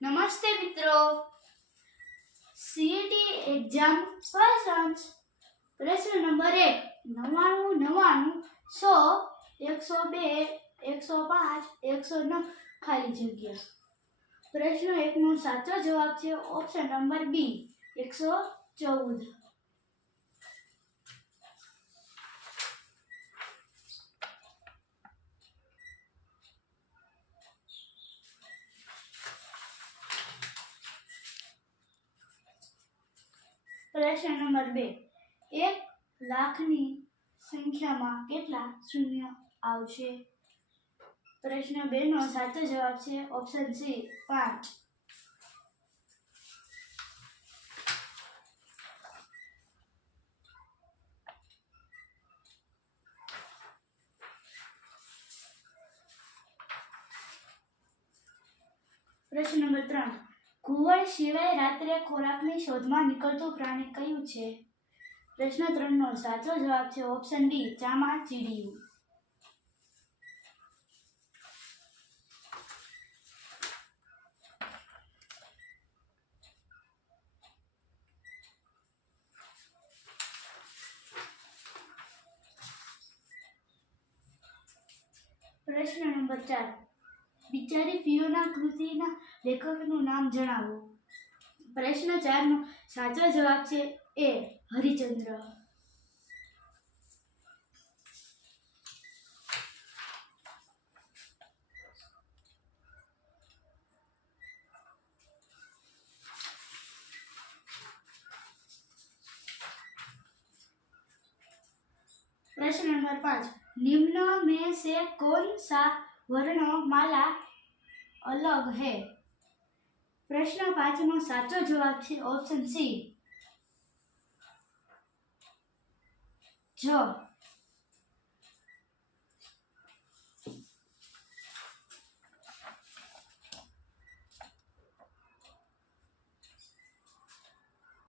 નમસ્તે મિત્રો. CET exam first પ્રશ્ન નંબર એક, નવ્વાણું નવ્વાણું, સો, એકસો બે, એકસો પાંચ, એકસો નવ ખાલી જગ્યા. પ્રશ્ન એકનો સાચો જવાબ છે ઓપ્શન નંબર બી એકસો ચૌદ. પ્રશ્ન નંબર બે. એક લાખની સંખ્યામાં કેટલા શૂન્ય આવશે? પ્રશ્ન બે નો સાચો જવાબ છે ઓપ્શન સી પાંચ. પ્રશ્ન નંબર ત્રણ. ઘુવડ સિવાય રાત્રે ખોરાકની શોધમાં નીકળતું પ્રાણી કયું છે? પ્રશ્ન ત્રણનો સાચો જવાબ છે ઓપ્શન ડી ચામાચીડિયું પ્રશ્ન નંબર ચાર બિચારી ફિયોના કૃતિના લેખકનું નામ જણાવો પ્રશ્ન ચારનો સાચો જવાબ છે એ હરિચંદ્ર प्रश्न नंबर पाँच निम्न में से कौन सा વર્ણો માલા અલગ હે. પ્રશ્ન પાંચનો સાચો જવાબ છે ઓપ્શન સી જો.